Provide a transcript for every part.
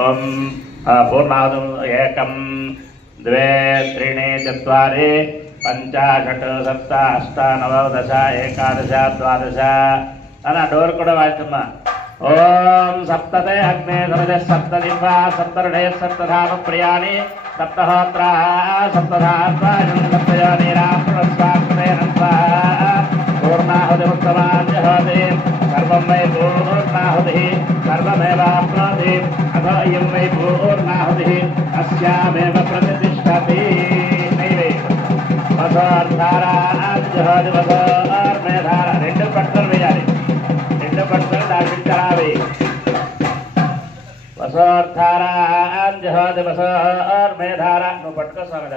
ఓం పూర్ణాహుతం ఏకం ద్వే త్రీణి చత్వారి పంచ షట్ సప్త అష్ట నవ దశ ఏకాదశ ద్వాదశ అన్న డోర్ కూడా వాయిద్దమ్మా. ఓం సప్తతే అగ్నే సరజ సప్తదివ్వా సప్తరుడే సప్తధామ ప్రియాణి సప్తహోత్రా సప్తధాత్వాజం సప్తయోనిరాస్వాత్మేన పూర్ణాహుతిముత్తమాన్యహోతి సర్వం వై పూర్ణాహుతి సర్వమేవాప్నోతి అథ ఇయం వై పూర్ణాహుతి అస్యామేవ ప్రతిష్టతి. వసోర్ధారాజహోతి వసోర్మేధార రెండు పట్టులు వేయాలి, రెండు పట్టులు దాటించాలి. వసోర్ధారాజహోతి వసోర్మేధార నువ్వు పట్టుకో స్వామి.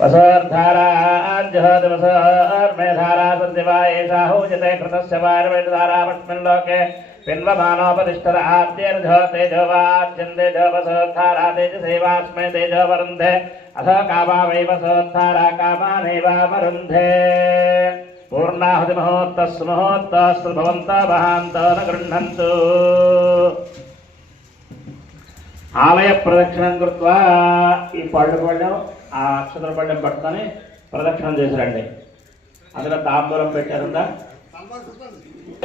వసోర్ధారాజహోతి వసోర్మేధారా సందివా ఏషా హూయతే కృతస్య వారవేదారామస్మిన్ లోకే పిన్వమానోపతిష్ఠత ఆద్యేర్జో తేజోవాద్యం తేజో వసోద్ధారా తేజసేవాస్మై తేజో వరుంధే అథో కామా వై వసోద్ధారా కామానైవావరుంధే. పూర్ణాహుతి మహోత్తస్సు మహోత్తస్సు భవంతో మహాంతో న గృహ్ణంతు. ఆలయ ప్రదక్షిణం కృత్వా ఈ పళ్ళు పళ్ళెం ఆ అక్షతల పళ్ళెం పట్టుకొని ప్రదక్షిణం చేసిరండి. అందులో తాంబూలం పెట్టారుందా.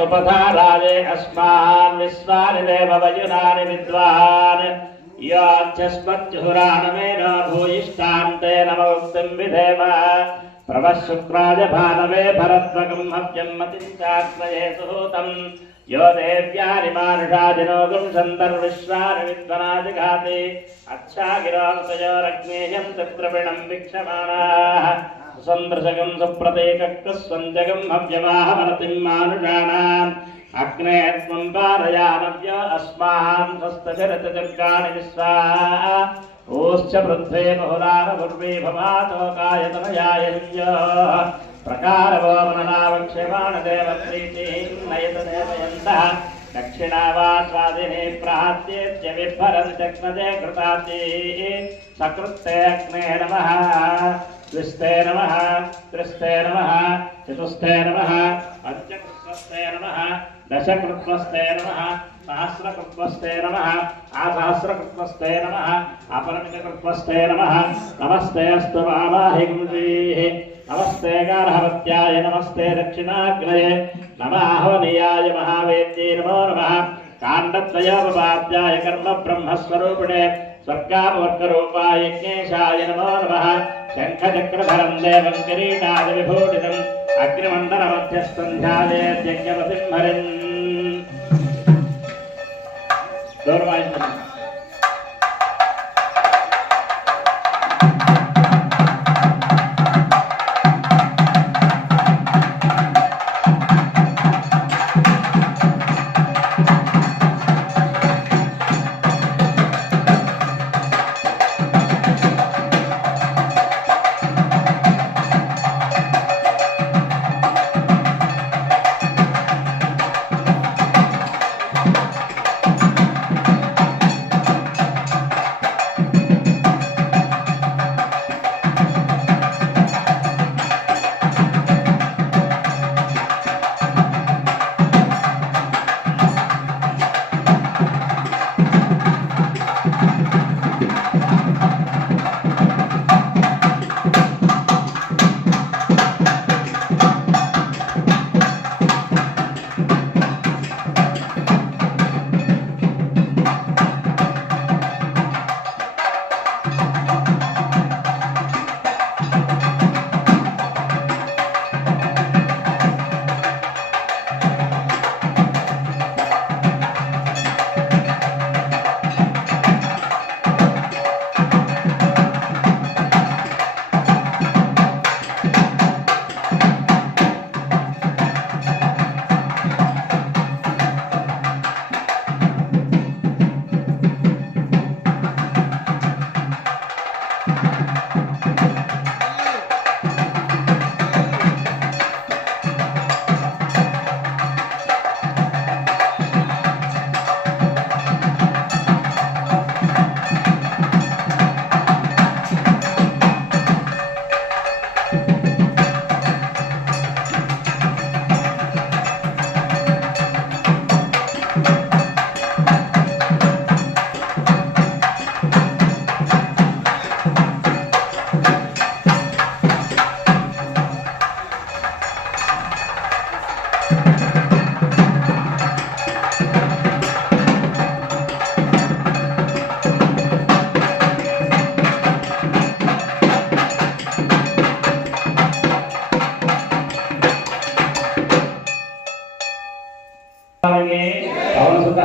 ఉపధారాజే అస్మాన్ విశ్వాని దేవ వయునాని విద్వాన్ యోచ్ఛస్మత్యుహురాణమేన భూయిష్టాంతే నమోక్తిం విధేమ ప్రవశుక్రాజ భానవే భరత్వకం హవ్యం మతిం చాగ్నయే సుహూతం यो देव्यानिमानुषादिनो गुंसन्तर्विश्वानि विद्वनादिघाति अच्छागिरांसयोरग्नेयं तद्रविणं वीक्षमाणाः सुसन्दृशकं सुप्रतीककृस्वञ्जगं हव्यमाहमनतिं मानुषाणाम् अग्ने त्वं पारयानव्य अस्मान् स्वस्तचरचर्गाणि विश्वा ओश्च पृथ्वे बहुलानपूर्वी भवातोकायतनयाय प्रकारवो मननावक्ष्यमाणदेवप्रीतिं नयतदेवयन्तः दक्षिणावास्वादिने प्राहात्येत्य विभरं चक्नदे कृताति सकृत्ते अग्ने नमः द्विस्ते नमः त्रिस्ते नमः चतुस्ते नमः पञ्चकृत्वस्ते नमः दशकृत्वस्ते नमः सहस्रकृत्वस्ते नमः असहस्रकृत्वस्ते नमः अपरमितकृत्वस्ते नमः नमस्ते अस्तु वामाहिंसीः नमस्ते गार्हवत्याय नमस्ते दक्षिणाग्नये नमाहवनीयाय महावेद्ये नमो नमः काण्डत्रयोपपाद्याय कर्म ब्रह्मस्वरूपिणे स्वर्गामवर्गरूपाय यज्ञेशाय नमो नमः शङ्खचक्रधरं देवं किरीटादिविभूषितम् अग्निमण्डलमध्यस्थं ध्यायेत् यज्ञपतिं हरिम्.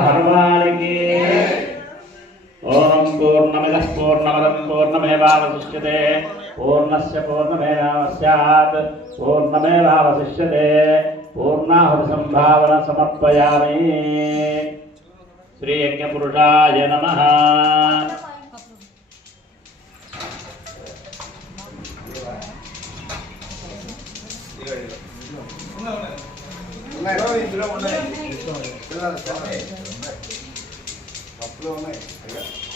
హనుమానికి. ఓం పూర్ణమిదః పూర్ణమదం పూర్ణమేవావశిష్యతే పూర్ణస్య పూర్ణమేవాస్యాత్ పూర్ణమేవావశిష్యతే పూర్ణాహుతి సంభావన సమర్పయామి. శ్రీ యజ్ఞపురుషాయ నమః.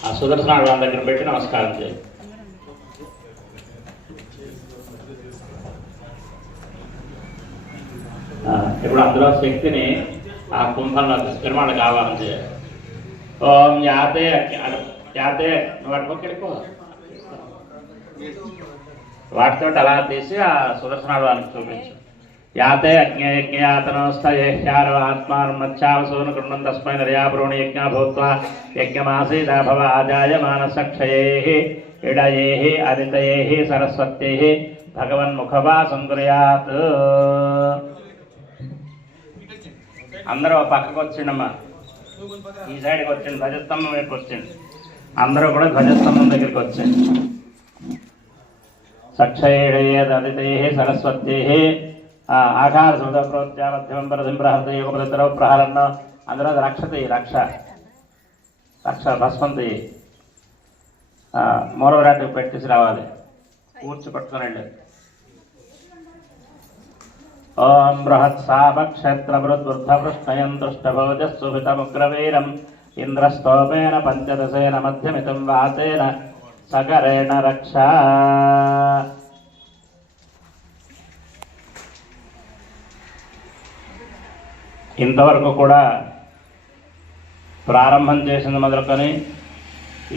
ఆ సుదర్శనాడు వాళ్ళ దగ్గర పెట్టి నమస్కారం చేయండి. ఇప్పుడు అందులో శక్తిని ఆ కుంభంలో నిర్మాణం కావాలని చేయాలి. ఓం యాతే యాతే నువ్వు అటుపక్కడికో వాటితో అలా తీసి ఆ సుదర్శనాడు వాళ్ళకి చూపించు. యాతే అజ్ఞయజ్ఞయాతనోస్థయేహ్యారో ఆత్మానమచ్చావసూన కృణం తస్మై నర్యాపురోణి యజ్ఞ భూత్వా యజ్ఞమాసీదాభవ ఆజాయమానసక్షయేః ఇడయేః అదితయేః సరస్వత్యేః భగవన్ముఖవాసం కుర్యాత్. అందరూ పక్కకు వచ్చిండమ్మా, ఈ సైడ్కి వచ్చింది, ధ్వజస్తంభం వైపు వచ్చింది. అందరూ కూడా ధ్వజస్తంభం దగ్గరికి వచ్చింది. సక్షయేడయేదదితయేః సరస్వత్యేః ఆకార సముద్ర ప్రోత్యా మధ్యమం పరసింహృతరవ ప్రహరణ. అందులో రక్షతి రక్ష భస్మంతి మూలవరాటికి పెట్టేసి రావాలి. కూర్చోపట్టుకోనండి. ఓం బృహత్సామక్షేత్రవృద్వృద్ధపృష్ణయం దృష్టభోజస్సుహితముగ్రవీరం ఇంద్రస్తోమేన పంచదశేన మధ్యమితం వాతేన సగరేణ రక్ష. ఇంతవరకు కూడా ప్రారంభం చేసింది మొదలుకొని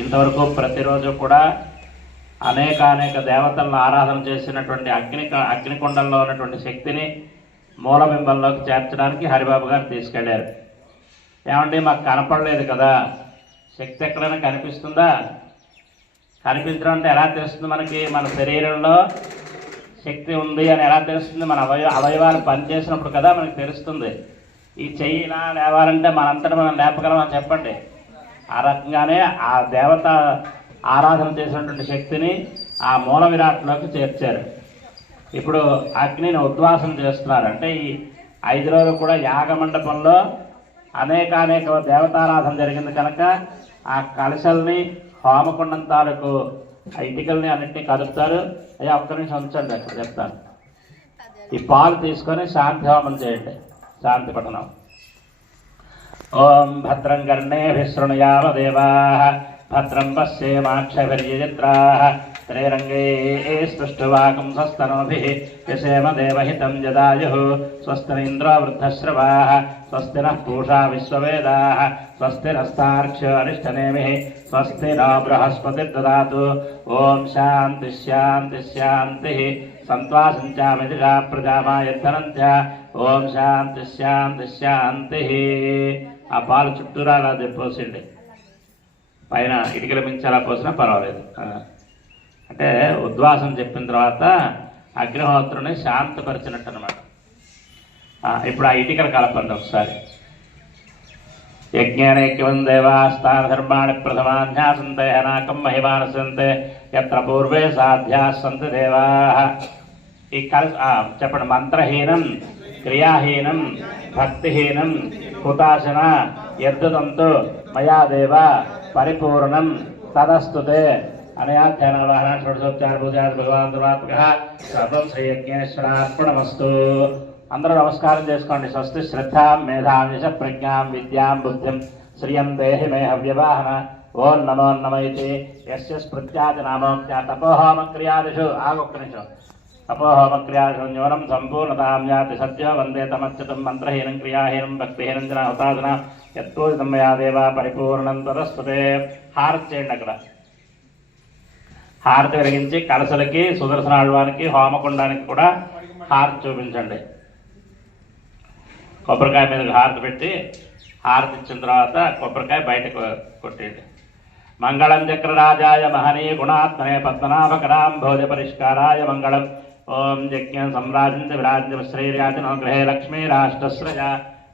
ఇంతవరకు ప్రతిరోజు కూడా అనేక దేవతలను ఆరాధన చేసినటువంటి అగ్నికొండంలో ఉన్నటువంటి శక్తిని మూలబింబంలోకి చేర్చడానికి హరిబాబు గారు తీసుకెళ్లారు. ఏమంటే మాకు కనపడలేదు కదా, శక్తి ఎక్కడైనా కనిపిస్తుందా? కనిపించడం అంటే ఎలా తెలుస్తుంది మనకి? మన శరీరంలో శక్తి ఉంది అని ఎలా తెలుస్తుంది? మన అవయవాలు పనిచేసినప్పుడు కదా మనకి తెలుస్తుంది. ఈ చెయ్యి ఇలా లేవాలంటే మనంతటా మనం లేపగలమని చెప్పండి. ఆ రకంగానే ఆ దేవత ఆరాధన చేసినటువంటి శక్తిని ఆ మూల విరాట్లోకి చేర్చారు. ఇప్పుడు అగ్నిని ఉద్వాసన చేస్తున్నారు. అంటే ఈ 5 రోజులు కూడా యాగ మండపంలో అనేక దేవతారాధన జరిగింది కనుక ఆ కలశల్ని హోమకుండం తాలూకు ఇటుకల్ని అన్నింటినీ కలుపుతారు. అయ్యా ఒక్క నిమిషం ఉంచండి, అక్కడ చెప్తాను. ఈ పాలు తీసుకొని శాంతి హోమం చేయండి, శాంతి పఠనం. ఓం భద్రం కర్ణేభిః శృణుయామ దేవాః భద్రం పశ్యేమాక్షభిర్యజత్రాః త్రైరంగైః స్పృష్టువాకం స్వస్తనోభిః యశేమ దేవహితం జదాయుః స్వస్తి ఇంద్రో వృద్ధశ్రవాः స్వస్తి నః పూషా విశ్వవేదాः స్వస్తి నస్తార్క్ష్యో అరిష్టనేమిః స్వస్తి నో బృహస్పతిర్దదాతు. ఓం శాంతి శాంతి శాంతిః. సంత్వాసంచామిదిషా ప్రజామాయద్ధనంత్య. ఓం శాంతి శాంతి శాంతిః. ఆ పాలు చుట్టూరా అలా పోసిండి, పైన ఇటుకల మించి అలా పోసినా పర్వాలేదు. అంటే ఉద్వాసం చెప్పిన తర్వాత అగ్నిహోత్రుని శాంతపరిచినట్టు అనమాట. ఇప్పుడు ఆ ఇటుకలు కలపండి ఒకసారి. యజ్ఞేనైక్యం దేవాస్థాన ధర్మాణి ప్రథమాధ్యాసంతే హనాకం మహిమానసంతే ఎత్ర పూర్వే సాధ్యాసంతి దేవాః. ఈ చెప్పండి. మంత్రహీనం క్రియాహీనం భక్తిహీనం హుతాశన యద్దుతంతు మయా దేవ పరిపూర్ణం తదస్తుతే అనయాధ్యానవాహన షోడశోపచార పూజాది భగవానుత్మక సర్వం శ్రీయజ్ఞేశ్వరార్పణమస్తు. అందరూ నమస్కారం చేసుకోండి. స్వస్తి శ్రద్ధ మేధాం యశ ప్రజ్ఞాం విద్యాం బుద్ధిం శ్రియం దేహి మే హవ్యవాహన. ఓం నమో నమ ఇది యస్య స్మృత్యాది నామోక్త్య తపోహోమ క్రియాదిషు. ఆగొక్క నిమిషం. తపోహోమ క్రియాదిషు న్యూనం సంపూర్ణతాం యాతి సత్యో వందే తమచ్యుతం మంత్రహీనం క్రియాహీనం భక్తిహీనం జన హుతాసన యత్పూజితం మయా దేవ పరిపూర్ణం తదస్తుతే. హారతి చేయండి. అక్కడ హారతి వెలిగించి కలసలకి సుదర్శనాళ్వానికి హోమకుండానికి కూడా హారతి చూపించండి. కొబ్బరికాయ మీద హారతి పెట్టి హారతి ఇచ్చిన తర్వాత కొబ్బరికాయ బయటకు కొట్టేయండి. మంగళం చక్రరాజాయ మహనీయ గుణాత్మనే పద్మనాభకరాం భోజ పరిష్కారాయ మంగళం. ఓం యజ్ఞ సమ్రాజంత విరాజ్య శ్రీరాజనోగ్రహే లక్ష్మీ రాష్ట్రశ్రయ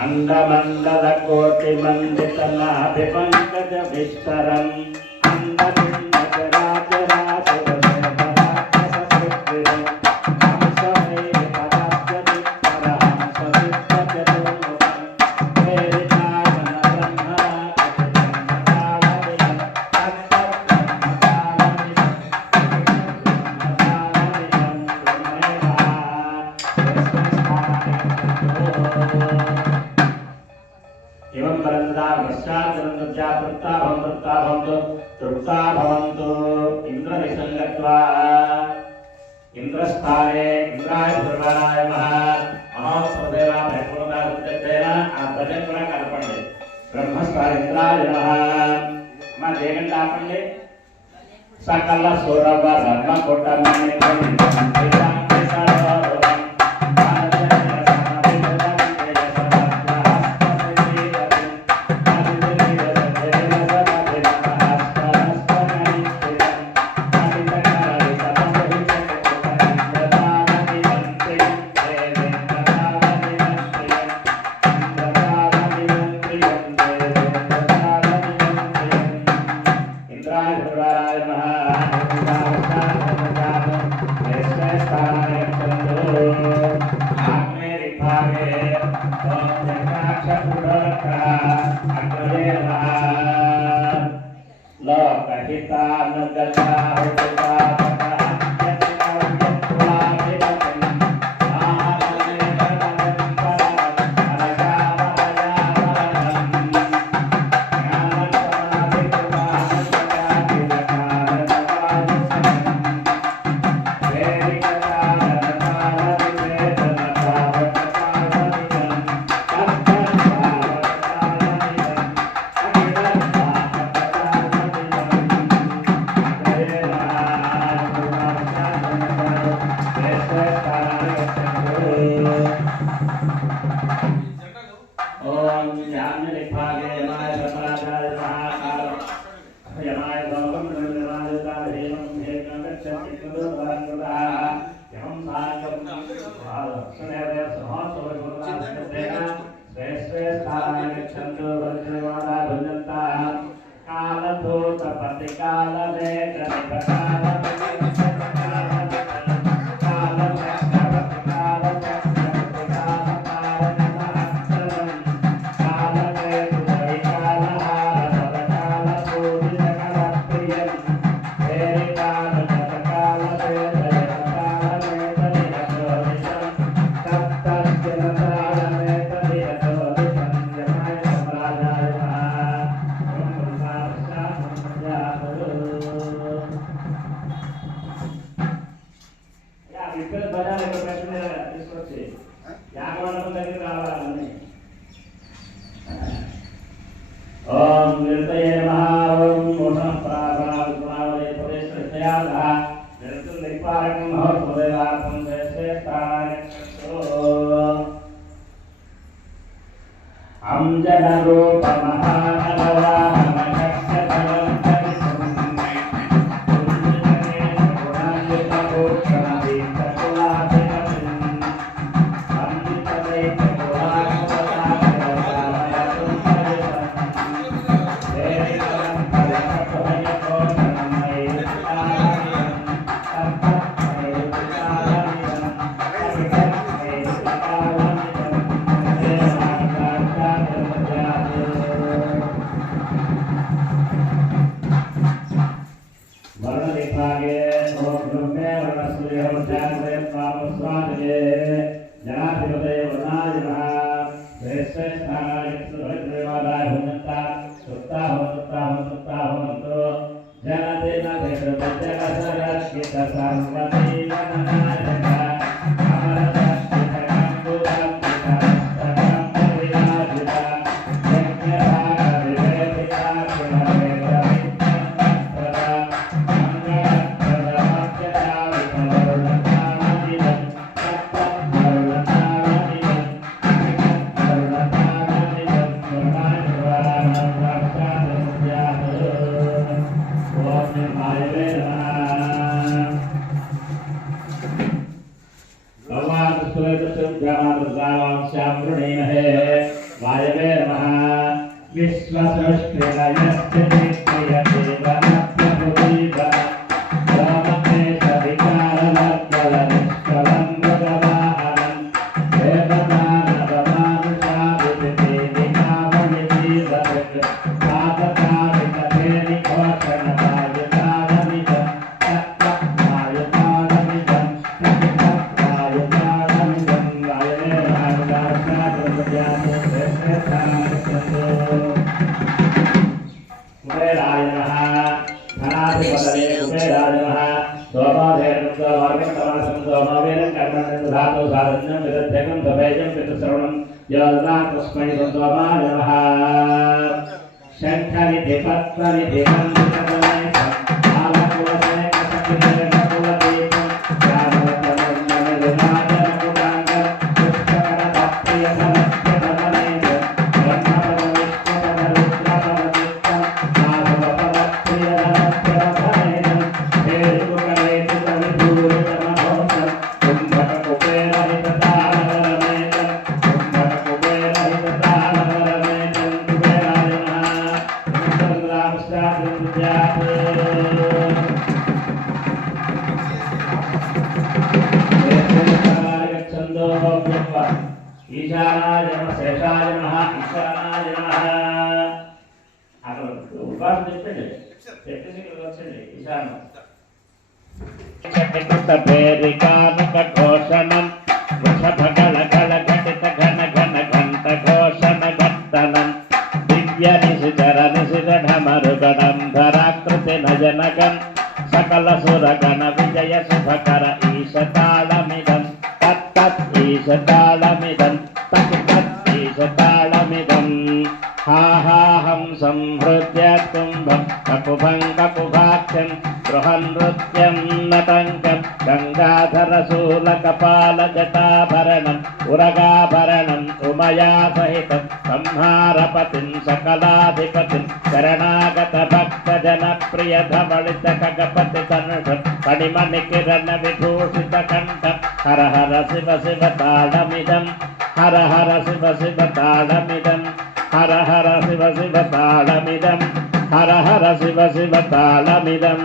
अंडमंडल कोटि मंडित नाभि पंकज विस्तरन् एवं वरंदा वृक्षाचरन्तुभ्या तृप्ता भवन्तु इन्द्रनिसङ्गत्वा इन्द्रस्थाने इंद्राय भगवानाय महास्वदेवा परिपूर्णतारुद्रेण भजन कल्पंడి ब्रह्मस्थान इंद्राय नमः देगंट आपंడి सकल सौरभ धर्म कोटमनि ఈశానాయ నమః శేషాయ నమః ఈశానాయ నమః అక్కడ ఉపాసన చెప్పండి చెప్పేసి వచ్చండి ఈశానం ఘోషణం వృషభగళ గళ ఘటిత ఘన ఘన ఘంట ఘోషణ ఘట్టనం దివ్య నిశిధర నిశిధమరుగణం ధరాకృతి నజనగం సకల సురగణ విజయ శుభకర ఈశతాళమిదం తత్ ఈశతాళమిదం తత్ ఈశతాళమిదం హాహాహం సంహృత్య కుంభం కకుభం కకుభాక్షం బృహన్నృత్యం నటంకం గంగాధర శూలకపాల జటాభరణం ఉరగాభరణం ఉమయా సహితం సంహారపతిం సకలాధిపతిం శరణాగత భక్త జన ప్రియ ధవళిత ఖగపతి తనుషం పణిమణి కిరణ విభూషిత కంఠం హర హర శివ శివ తాళమిదం హర హర శివ శివ తాళమిదం హర హర శివ శివ తాళమిదం హర హర శివ శివ తాళమిదం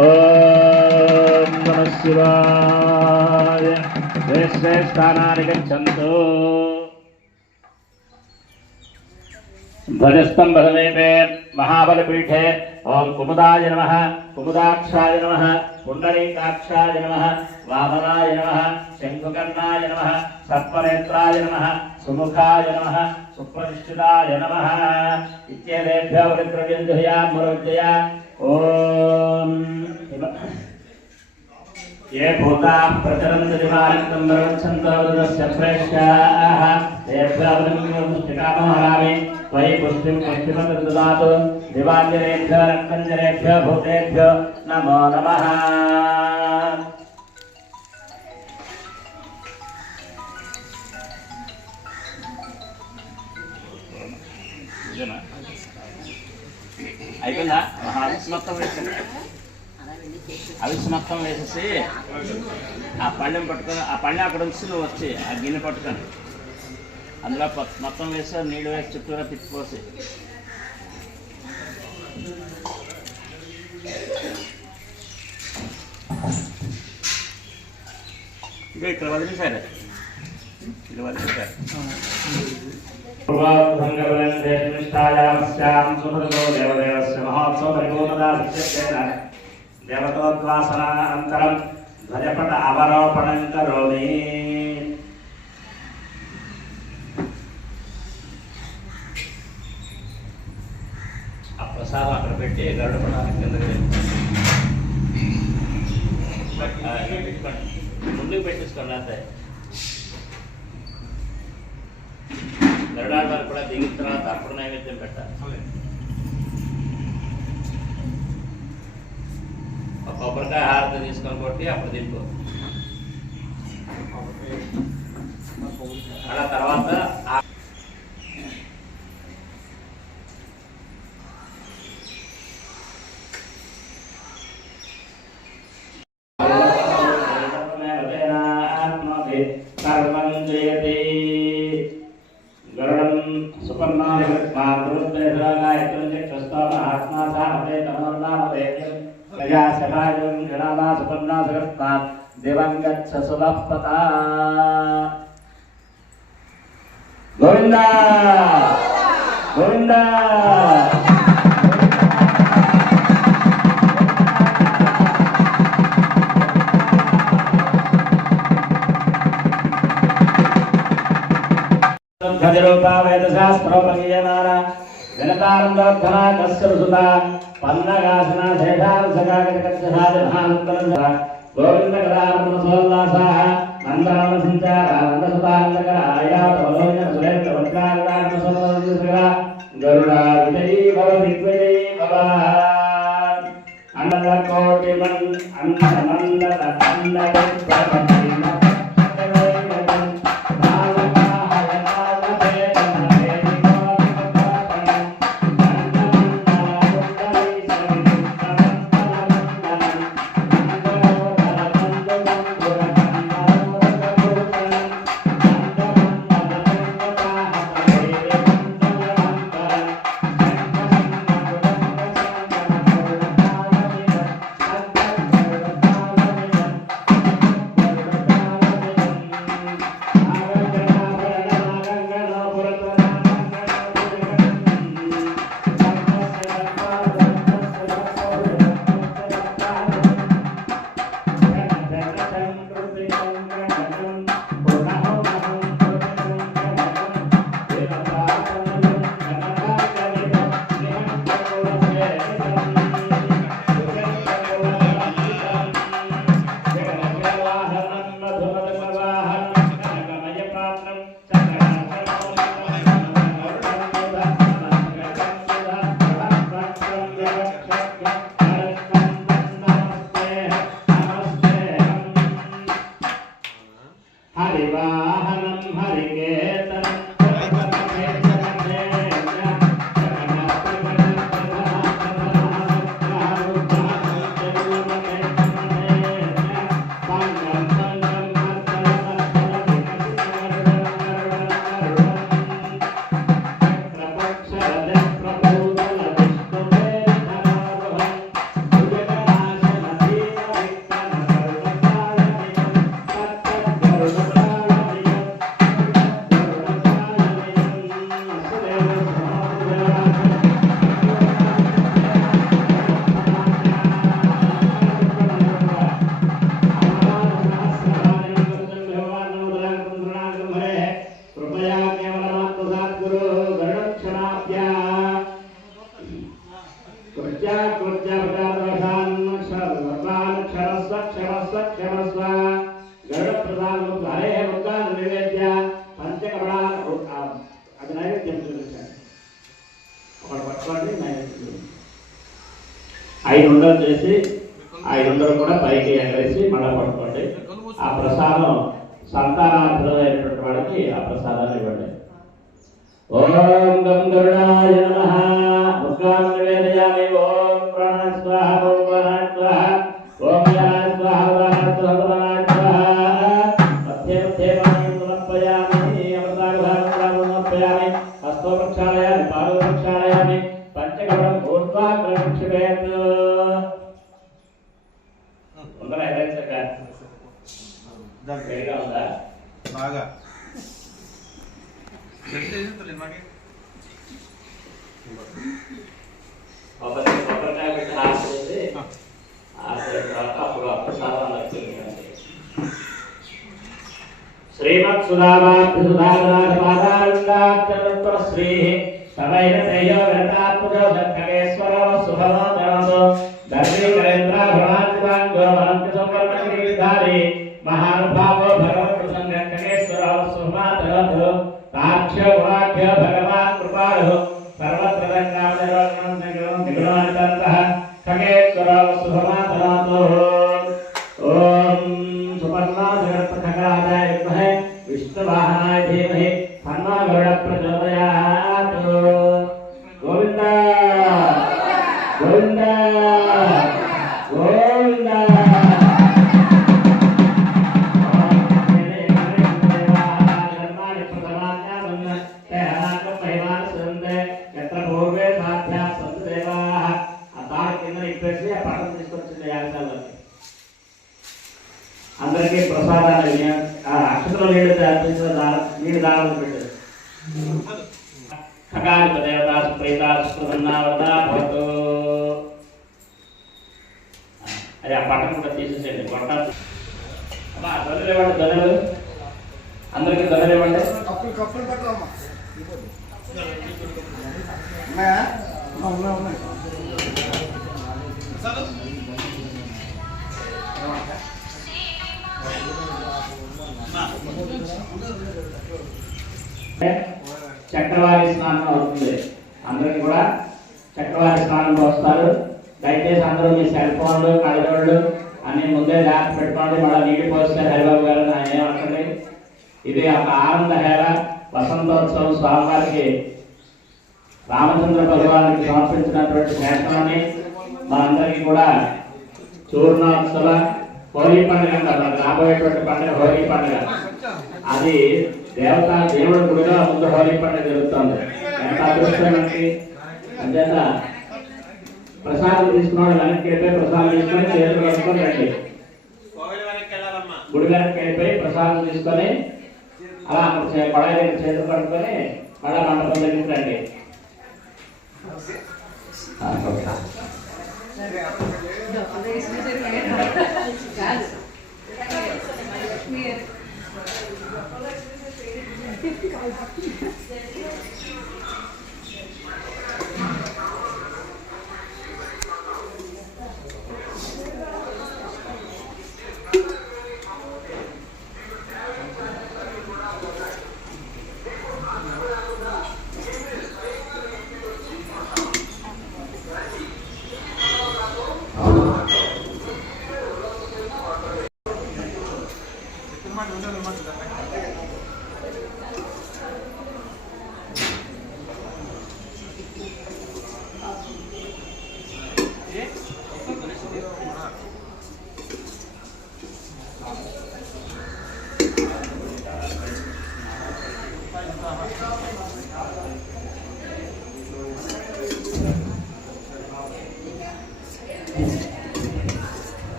ఓం నమః శివాయ శ్రేష్ఠే స్థానాని గచ్చంతు ధ్వజస్తంభ సమీపే మహాబలపీఠే ఓం కుముదాయ నమః కుముదాక్షాయ నమః పుండరీకాక్షాయ నమః వామనాయ నమః శంఖుకర్ణాయ నమః సర్పనేత్రాయ నమః సుముఖాయ నమః సుప్రతిష్ఠితాయ నమః ఇత్యేతేభ్యో వృత్రవ్యంజయామురోజ్జయా ఓం ये भूताः प्रचरन्ति दिवालिकं प्रगच्छन्तो तस्य श्रेष्ठाः तेभ्यः मुष्टिकामो हरामि त्वयि पुष्टिं पुष्टिमति ददातु दिवाञ्जनेभ्यः रक्तञ्जनेभ्यः भूतेभ्यो नमो नमः అయిపోయిందా మొత్తం వేసింది అవిసి మొత్తం వేసేసి ఆ పళ్ళెం పట్టుకొని ఆ పళ్ళెం అక్కడ ఉంచి నువ్వు వచ్చి ఆ గిన్నె పట్టుకొని అందులో మొత్తం వేసి నీళ్ళు వేసి చుట్టూరా తిప్పిపోసి ఇంకా ఇక్కడ వదిలేశారు ఇది వదిలేశారు దేవతోద్వాసనానంతరం ధ్వజపట అవరోపణం కరోమి ఆ ప్రసాదం అక్కడ పెట్టి గరుడపడానికి కిందకి ముందుకు పెట్టేసుకోండి అంతే గరుడాల వారు కూడా దిగిన తర్వాత అప్పుడు నైవేద్యం పెట్టాలి కొబ్బరికాయ హారతి తీసుకొని కొట్టి అప్పుడు దింపు అలా తర్వాత సర్వం జయతి గరుడం సుపర్ణాయ चक्रस्तोम आत्मासामते तमोन्नामदेव्यं प्रजा सभाजं गणाना सुपर्णा सुरत्ना दिवंगच्छ सुलभपता गोविंदा गोविंदा गजरूपा वेदशास्त्रोपगीयमाना विनतानन्दोत्थना कस्यसुता पन्नगासना शेषारसकागजकच्छसादिभानुत्तरं गोविन्दकदामृतसोल्लासाः नन्दानन्दसञ्चारानन्दसुताङ्गकरायातवलोचनसुरेन्द्रवज्राङ्गानसोमोदिसकरा गरुडा विजयी भव दिग्विजयी भव अन्नकोटिमन् अन्नमण्डलखण्डविप्रपत्तिम ఐదుండలు చేసి ఐదుండలు కూడా పైకి ఎగరేసి మళ్ళా పట్టుకోండి. ఆ ప్రసాదం సంతానార్థులైనటువంటి వాడికి ఆ ప్రసాదాన్ని ఇవ్వండి. ఓం గం గరుడాయ నమః ముఖాం నివేదయామి. ఓం ప్రాణ స్వాహ ఓం ప్రాణ స్వాహ ఓం యాన స్వాహ ప్రాణ స్వాహ ప్రాణ స్వాహ మధ్య మధ్య వాణి సమర్పయామి. అమృతాగధారం సమర్పయామి. హస్తో ప్రక్షాళయామి పాదో ప్రక్షాళయామి. పంచగడం ఊర్ధ్వాగ్రక్షిపేత్. ఉందా ఎగరేసాక వేడిగా ఉందా? బాగా కొబ్బరికాయ పెట్టి ఆశించి అప్పుడు శ్రీమత్ సుధాభాసుధాగరాజపాదారుండాచర శ్రీ సవైరతేయో వెంకటాత్మజో దక్కగేశ్వరో శుభమో ధనతో ధర్మీకరేంద్ర భ్రమాంతివాంగో భవంతి సంవర్ణగిరిధారి మహానుభావో భగవత్ సంగక్కగేశ్వరో శుభమాతరో తాక్ష గుణాఖ్య భగవాన్ కృపాళు సర్వత్ర నిగుణానికంతః ఖగేశ్వరో శుభమాతరో. ఓం సుపర్ణా జగత్ ఖగరాజాయ విద్మహే విష్ణువాహనాయ ధీమహి తన్నో గరుడ ప్రచోదయాత్. గోవింద గోవింద గోవింద. పూర్వే సాధ్యా అందరికీ ప్రసాదాన్ని అక్షతలు నీళ్లు నీళ్ళు దానం పెట్టారు. ఖగాలిక దేవదాస్ ప్రీతాస్పృన్నావదాభవతు. అది ఆ పట్టం కూడా తీసేసేయండి. గొట్ట అమ్మా దొరలు ఇవ్వండి, దొరలు అందరికీ దొరలు ఇవ్వండి. చక్రవారి స్నానం అవుతుంది. అందరికి కూడా చక్రవారి స్నానం పోస్తారు. దయచేసి అందరూ మీ సెల్ ఫోన్లు కళ్ళజోళ్ళు అన్ని ముందే జాగ్రత్త పెట్టుకోండి. మళ్ళీ నీటి పోస్తే హరిబాబు గారు ఆయన ఏమంటండి. ఇది ఒక ఆనందహేళ వసంతోత్సవం స్వామివారికి రామచంద్ర భగవానికి సమర్పించినటువంటి శాసనాన్ని మనందరికీ కూడా చూర్ణోత్సవ హోలీ పండుగ అంటారు. రాబోయేటువంటి పండుగ హోలీ పండుగ. అది దేవుడి గుడిలో ముందు హోలీ పండుగ జరుగుతుంది. ఎంత అదృష్టమైనది. అంతేత ప్రసాదం తీసుకున్నాడు వెనక్కి వెళ్ళిపోయి ప్రసాదం తీసుకొని చేతులు కట్టుకొని రండి. గుడి వెనక్కి వెళ్ళిపోయి ప్రసాదం తీసుకొని అలా పడవ దగ్గర చేతులు కట్టుకొని మళ్ళా మండపం దగ్గరికి రండి.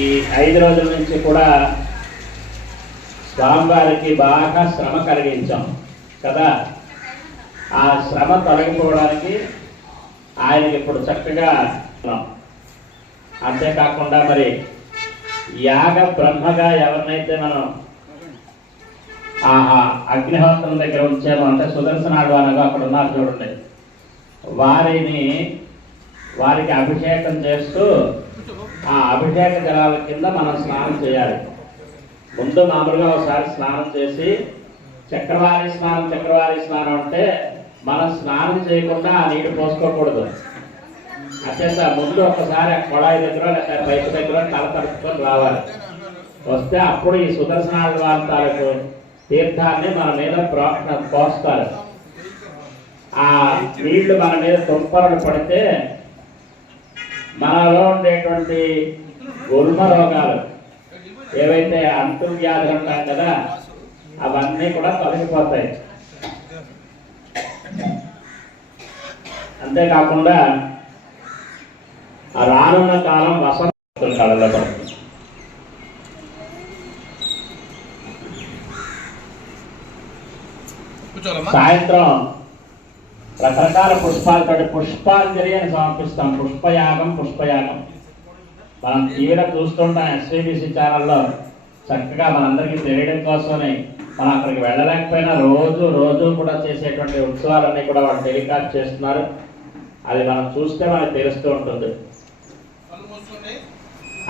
ఈ 5 రోజుల నుంచి కూడా స్వామివారికి బాగా శ్రమ కలిగించాం కదా. ఆ శ్రమ తొలగిపోవడానికి ఆయనకి ఇప్పుడు చక్కగా అంతేకాకుండా మరి యాగ బ్రహ్మగా ఎవరినైతే మనం అగ్నిహోత్రం దగ్గర ఉంచామో అంటే సుదర్శనాడు అనగా అక్కడ ఉన్నారు చూడండి, వారికి అభిషేకం చేస్తూ ఆ అభిషేక జలాల కింద మనం స్నానం చేయాలి. ముందు మామూలుగా ఒకసారి స్నానం చేసి చక్రవారి స్నానం అంటే మనం స్నానం చేయకుండా ఆ నీరు పోసుకోకూడదు. అత్యంత ముందు ఒకసారి కొళాయి దగ్గర లేకపోతే పైపు దగ్గర తల తడుపుకొని రావాలి. వస్తే అప్పుడు ఈ సుదర్శనాడు వారి తాలూకు తీర్థాన్ని మన మీద పోస్తారు. ఆ నీళ్లు మన మీద తుంపరలు పడితే మనలో ఉండేటువంటి గుల్మ రోగాలు ఏవైతే అంటువ్యాధులు ఉంటాయి కదా అవన్నీ కూడా తొలగిపోతాయి. అంతేకాకుండా ఆ రానున్న కాలం వసంత కళలో పడుతుంది. సాయంత్రం రకరకాల పుష్పాలతో పుష్పాంజలి అని సమర్పిస్తాం. పుష్పయాగం మనం టీవీలో చూస్తుంటాం. ఎస్వీబీసీ ఛానల్లో చక్కగా మనందరికీ తెలియడం కోసమని మనం అక్కడికి వెళ్ళలేకపోయినా రోజు కూడా చేసేటువంటి ఉత్సవాలన్నీ కూడా వాళ్ళు టెలికాస్ట్ చేస్తున్నారు. అది మనం చూస్తే మనకు తెలుస్తూ ఉంటుంది.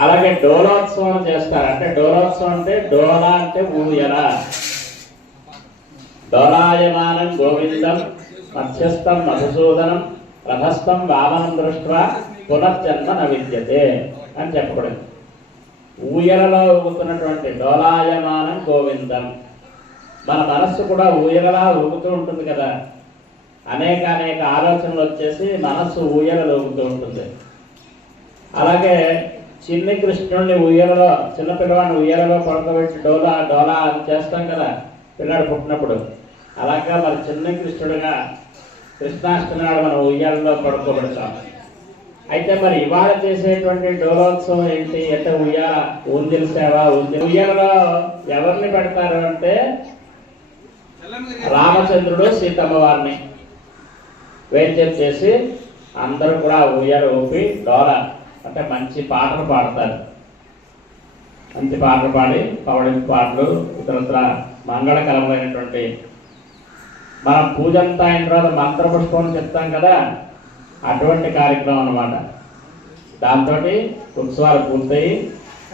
అలాగే డోలోత్సవం చేస్తారు. అంటే డోలోత్సవం అంటే డోలా అంటే ఊయల. డోలాయమానం గోవిందం మధ్యస్థం మధుసూదనం రథస్థం వామనం దృష్ట్యా పునర్జన్మ న విద్యతే అని చెప్పబడింది. ఊయలలో ఊగుతున్నటువంటి డోలాయమానం గోవిందం. మన మనస్సు కూడా ఊయలలా ఊగుతూ ఉంటుంది కదా. అనేక ఆలోచనలు వచ్చేసి మనస్సు ఊయలలో ఊగుతూ ఉంటుంది. అలాగే చిన్ని కృష్ణుడిని ఉయ్యాలలో, చిన్న పిల్లవాడిని ఉయ్యాలలో పడుకోబెట్టి డోలా డోలా అది చేస్తాం కదా పిల్లాడు పుట్టినప్పుడు. అలాగా మరి చిన్న కృష్ణుడిగా కృష్ణాష్టమి నాడు మనం ఉయ్యాలలో పడుకోబెడతాం. అయితే మరి ఇవాళ చేసేటువంటి డోలోత్సవం ఏంటి అంటే ఉయ్యాల ఊంజల్ సేవ. ఉయ్యాలలో ఎవరిని పెడతారు అంటే రామచంద్రుడు సీతమ్మ వారిని వేంచేపు చేసి అందరూ కూడా ఉయ్యాల ఊపి డోల అంటే మంచి పాటలు పాడతారు. మంచి పాటలు పాడి పౌడింపు పాటలు ఇతరత్ర మంగళకరమైనటువంటి మన పూజంతా అయిన తర్వాత మంత్రపుష్పం చెప్తాం కదా, అటువంటి కార్యక్రమం అన్నమాట. దాంతో ఉత్సవాలు పూర్తయి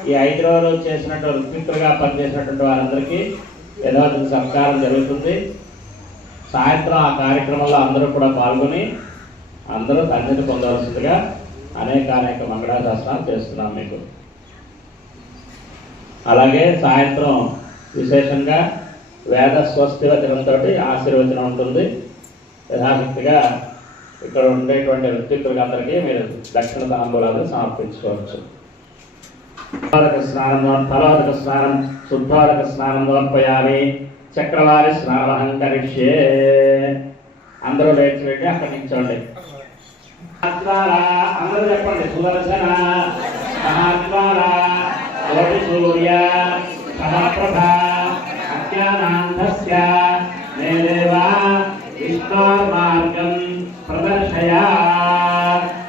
ఈ 5 రోజులు చేసినట్టు ఋత్విక్కులుగా పనిచేసినటువంటి వారందరికీ యథావిధ సత్కారం జరుగుతుంది. సాయంత్రం ఆ కార్యక్రమంలో అందరూ కూడా పాల్గొని అందరూ ధన్యత పొందవలసిందిగా అనేక మంగళాశాసనాలు చేస్తున్నాం మీకు. అలాగే సాయంత్రం విశేషంగా వేద స్వస్తి వచనంతో ఆశీర్వచనం ఉంటుంది. యథాశక్తిగా ఇక్కడ ఉండేటువంటి ఋత్విక్కులకి అందరికీ మీరు దక్షిణ తాంబూలాలు సమర్పించుకోవచ్చు. ఫలోదక స్నానం శుద్ధోదక స్నానం సమర్పయామి. చక్రవారి స్నానం కరిష్యే. అందరూ లేచి వెళ్ళి అక్కడి నుంచోండి. అందరూ చెప్పండి. సుదర్శన మహాద్వార కోటి సూర్య సమప్రభ అజ్ఞానాంధస్య మే దేవా విష్ణోర్మార్గం ప్రదర్శయ.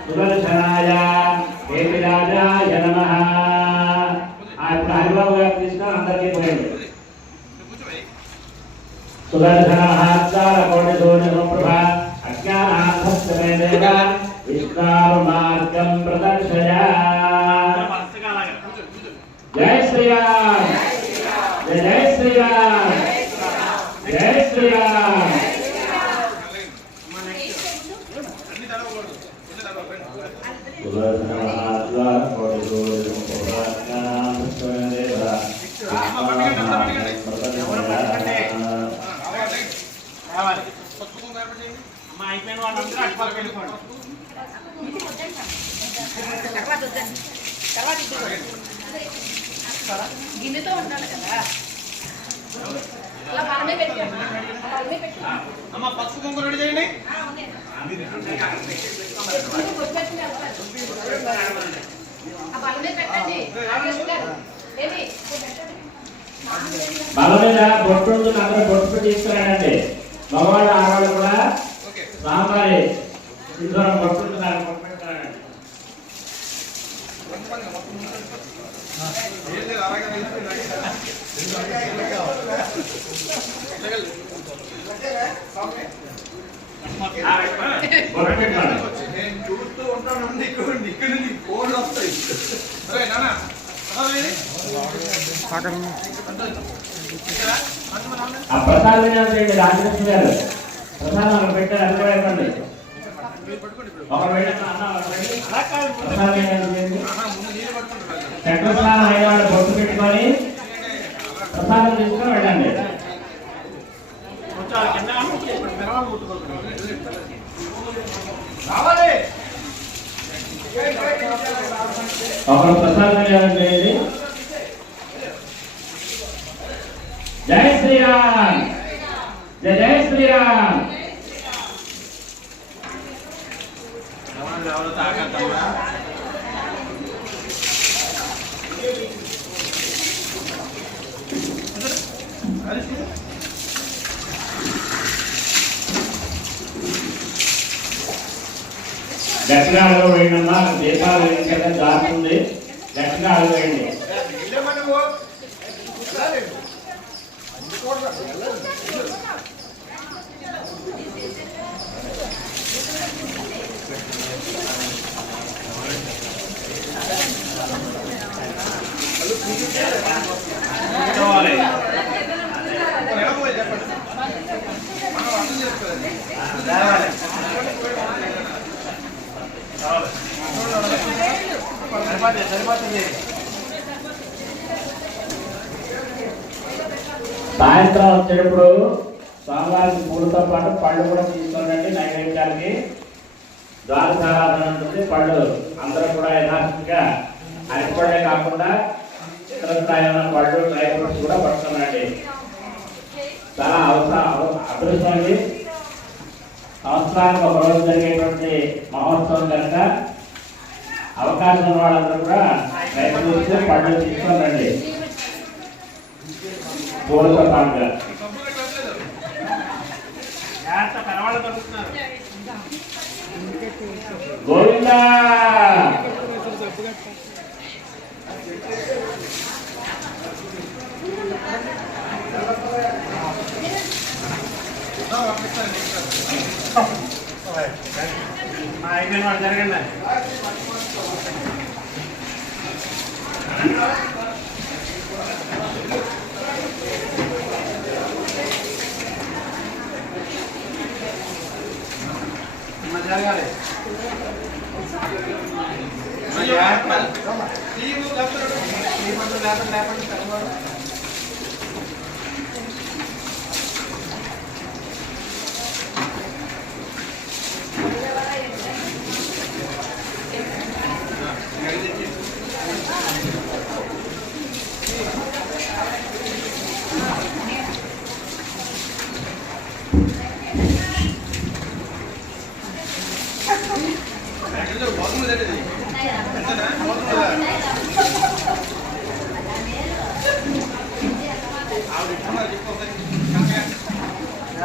సుదర్శనాయ కేపిరాజాయ నమః. ఇప్పుడు హరిబాబు గారు తీసుకొని అందరికీ పోయండి. సుదర్శన మహాద్వార కోటి సూర్య సమప్రభ అజ్ఞానాంధస్య మే దేవా విష్ణోర్మార్గం ప్రదర్శయ. జై శ్రీరామ్. జై శ్రీరామ్. జై శ్రీరామ్. గిన్నెతో ఉండాలి కదా, అలా మనమే పెట్టాము. అమ్మ పసుపు కుంకుమ రెడీ చేయండి. బల మీద బొట్టు ఉంటుంది, అందరూ బొట్టు తీసుకురాడండి. మగవాళ్ళు ఆడవాళ్ళు కూడా సాంబారి ఇంట్లో బొట్టు ఉంటున్నారు, బొట్టు పెట్టుకురాడండి. చూస్తూ ఉంటాను ఇక్కడ నుంచి ఫోన్లు వస్తాయి. ఆ ప్రసాద్ వినాలండి. రాజలక్ష్మి గారు ప్రసాదం అక్కడ పెట్టారు, అది కూడా ఇవ్వండి. చక్రస్నానం అయిన వాళ్ళు బొట్టు పెట్టుకొని ప్రసాదం తీసుకొని వెళ్ళండి. ఒకరు ప్రసాదం చేయండి. జై శ్రీరామ్. జై జై శ్రీరామ్. దక్షిణ అడుగు వేయండి. దీపాలు వేయించడం దాటుతుంది. దక్షిణ అడుగు వేయండి. సాయంత్రం వచ్చేటప్పుడు స్వామివారికి పూలతో పాటు పళ్ళు కూడా తీసుకోండి. నైవేద్యాలకి ద్వారసారాధన ఉంటుంది. పళ్ళు అందరూ కూడా యథార్థంగా అరటిపళ్ళే కాకుండా ఇతర స్థాయిలో పళ్ళు డ్రై ఫ్రూట్స్ కూడా పడుతున్నాయండి. చాలా అదృష్టం అండి. సంవత్సరానికి ఒక రోజు జరిగేటువంటి మహోత్సవం కనుక అవకాశం ఉన్న వాళ్ళందరూ కూడా డ్రై ఫ్రూట్స్ పళ్ళు తీసుకోండి పూలతో పాటుగా. గోవిందా జరగండి. జరగాలి.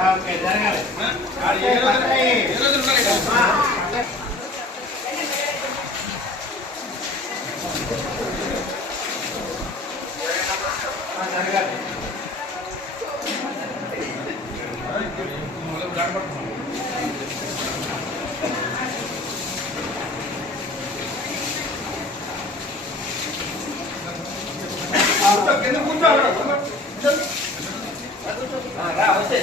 ఓకే జరగాలి. వచ్చే